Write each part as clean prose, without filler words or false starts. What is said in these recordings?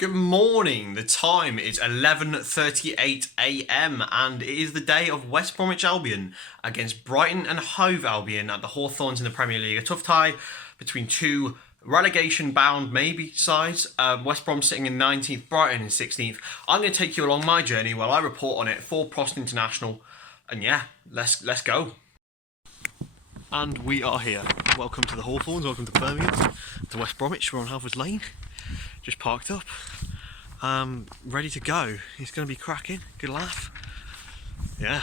Good morning. The time is 11:38 a.m. and it is the day of West Bromwich Albion against Brighton and Hove Albion at the Hawthorns in the Premier League. A tough tie between two relegation-bound maybe sides. West Brom sitting in 19th, Brighton in 16th. I'm going to take you along my journey while I report on it for Prost International. And yeah, let's go. And we are here. Welcome to the Hawthorns. Welcome to Birmingham, to West Bromwich. We're on Halfords Lane. Just parked up, ready to go. It's going to be cracking, good laugh. Yeah,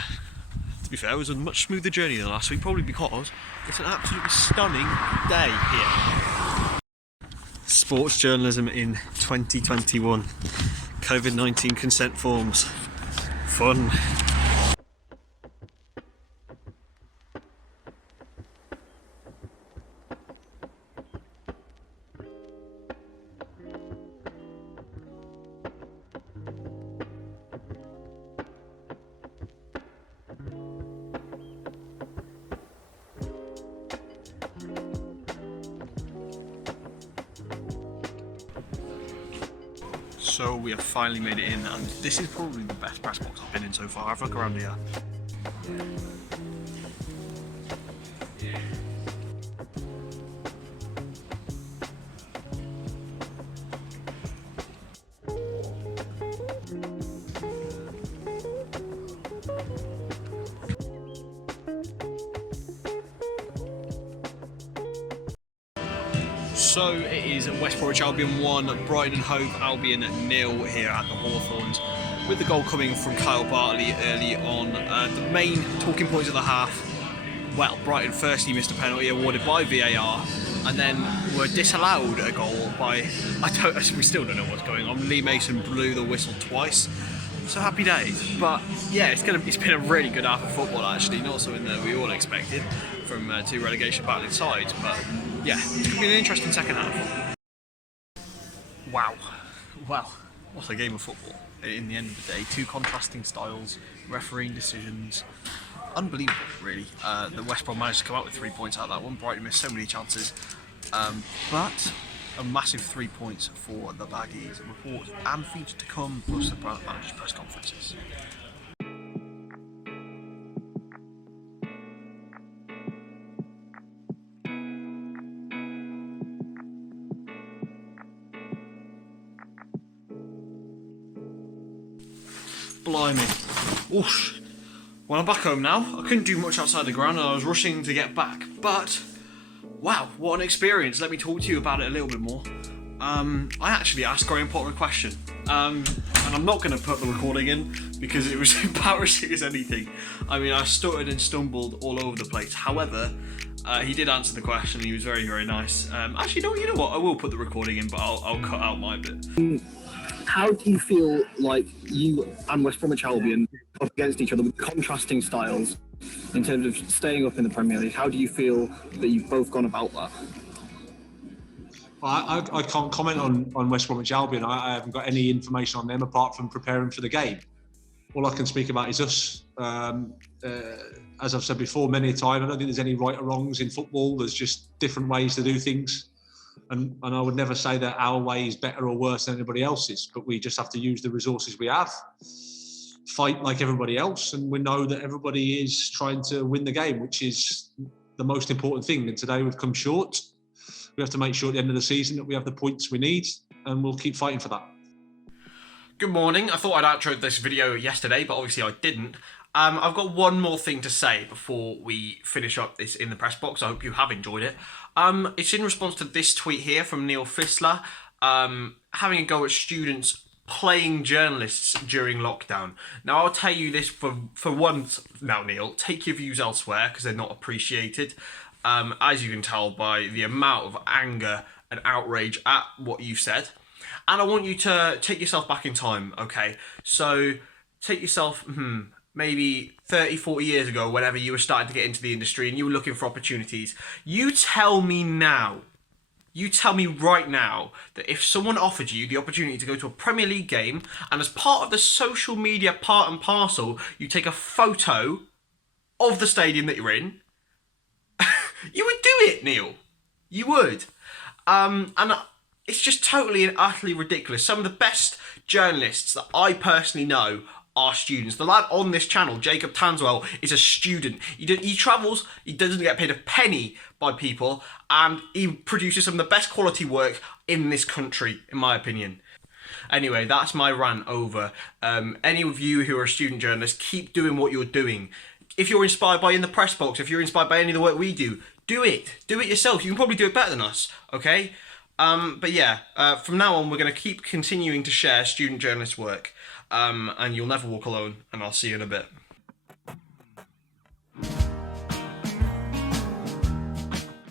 to be fair, it was a much smoother journey than last week, probably because it's an absolutely stunning day here. Sports journalism in 2021. COVID-19 consent forms. Fun. So we have finally made it in, and this is probably the best press box I've been in so far. Have a look around here. So it is West Bromwich Albion 1, Brighton Hove Albion 0 here at the Hawthorns, with the goal coming from Kyle Bartley early on. The main talking points of the half, well, Brighton firstly missed a penalty awarded by VAR, and then were disallowed a goal by, we still don't know what's going on. Lee Mason blew the whistle twice, so happy days. But yeah, it's been a really good half of football actually, not something that we all expected from two relegation battling sides, but yeah, it's going to be an interesting second half. Wow. Well, what a game of football. In the end of the day, two contrasting styles, refereeing decisions. Unbelievable, really. The West Brom managed to come out with 3 points out of that one. Brighton missed so many chances. But a massive 3 points for the Baggies. Report and feature to come, plus the manager's press conferences. Blimey. Oosh. Well, I'm back home now. I couldn't do much outside the ground and I was rushing to get back. But, wow, what an experience. Let me talk to you about it a little bit more. I actually asked a very important question. And I'm not going to put the recording in because it was embarrassing as anything. I mean, I stuttered and stumbled all over the place. However, he did answer the question. He was very, very nice. Actually, no, you know what? I will put the recording in, but I'll cut out my bit. How do you feel like you and West Bromwich Albion up against each other with contrasting styles in terms of staying up in the Premier League? How do you feel that you've both gone about that? I can't comment on West Bromwich Albion. I haven't got any information on them apart from preparing for the game. All I can speak about is us. As I've said before many a time, I don't think there's any right or wrongs in football. There's just different ways to do things. And I would never say that our way is better or worse than anybody else's, but we just have to use the resources we have, fight like everybody else, and we know that everybody is trying to win the game, which is the most important thing. And today we've come short. We have to make sure at the end of the season that we have the points we need, and we'll keep fighting for that. Good morning. I thought I'd outro this video yesterday, but obviously I didn't. I've got one more thing to say before we finish up this in the press box. I hope you have enjoyed it. It's in response to this tweet here from Neil Fissler, having a go at students playing journalists during lockdown. Now, I'll tell you this for once now, Neil. Take your views elsewhere because they're not appreciated. As you can tell by the amount of anger and outrage at what you said. And I want you to take yourself back in time, okay? So, take yourself, maybe 30, 40 years ago, whenever you were starting to get into the industry and you were looking for opportunities. You tell me right now that if someone offered you the opportunity to go to a Premier League game and as part of the social media part and parcel, you take a photo of the stadium that you're in, you would do it, Neil. You would. And It's just totally and utterly ridiculous. Some of the best journalists that I personally know are students. The lad on this channel, Jacob Tanswell, is a student. He travels, he doesn't get paid a penny by people, and he produces some of the best quality work in this country, in my opinion. Anyway, that's my rant over. Any of you who are student journalists, keep doing what you're doing. If you're inspired by In the Press Box, if you're inspired by any of the work we do, do it. Do it yourself. You can probably do it better than us, okay? But yeah, from now on, we're going to keep continuing to share student journalist work. And you'll never walk alone, and I'll see you in a bit.